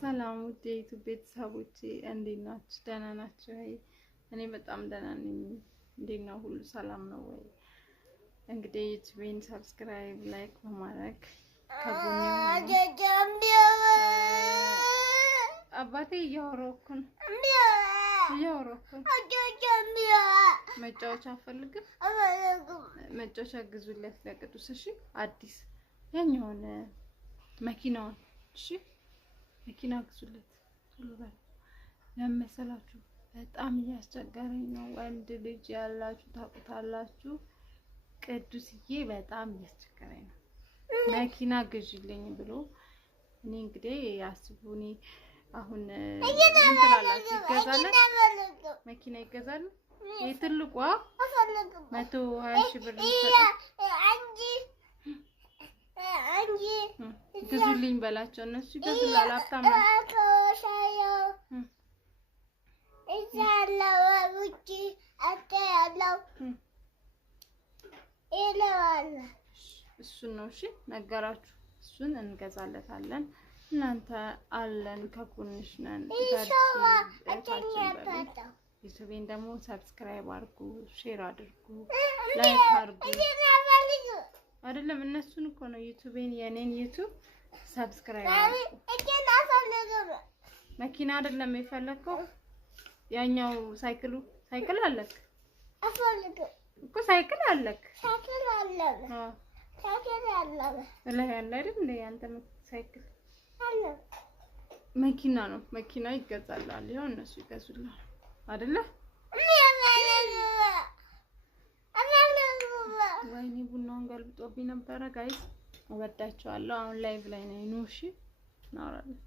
ሰላም ውድ የዩቲዩብ ቤተሰቦቼ እንዴት ናችሁ? ደህና ናችሁ? እኔ በጣም ደህና ነኝ። እንዴት ነው? ሁሉ ሰላም ነው ወይ? እንግዲህ ዩቲዩብን ሰብስክራይብ፣ ላይክ በማድረግ ከጎኔ አባቴ እያወራሁ ነው። መጫወቻ አፈልግም። መጫወቻ ግዙለት ለቅዱስ። እሺ አዲስ ያኛውን መኪናውን እሺ መኪና ግዙለት ቶሎ በል። ለመሰላችሁ በጣም እያስቸገረኝ ነው። ወንድ ልጅ ያላችሁ ታውቁታላችሁ። ቅዱስዬ በጣም እያስቸገረኝ ነው። መኪና ግዢልኝ ብሎ እኔ እንግዲህ አስቡኒ አሁን እንትላላችሁ ይገዛል፣ መኪና ይገዛል። የትልቋ 120 ሺህ ብር ግዙልኝ በላቸው። እነሱ ይገዙላል። ሀብታም ናቸው። እሱን ነው እሺ ነገራችሁ። እሱን እንገዛለታለን። እናንተ አለን ከጎንሽ ነን። ዩቲዩብን ደግሞ ሰብስክራይብ አድርጉ፣ ሼር አድርጉ፣ ላይክ አድርጉ። አይደለም እነሱን እኮ ነው ዩቲዩብን የኔን ዩቲዩብ ሰብስክራይብ አድርጉ። መኪና አይደለም የፈለከው? ያኛው ሳይክል አለክ እኮ ሳይክል አለክ። ላይ ያለ አይደል እንደ ያንተ ሳይክል አለ። መኪና ነው መኪና ይገዛላል። ያው እነሱ ይገዙላል አይደለ? ወይኔ ቡናውን ገልብጦብኝ ነበረ። ጋይስ እወዳቸዋለሁ። አሁን ላይቭ ላይ ነኝ። ኑ እሺ እናወራለን።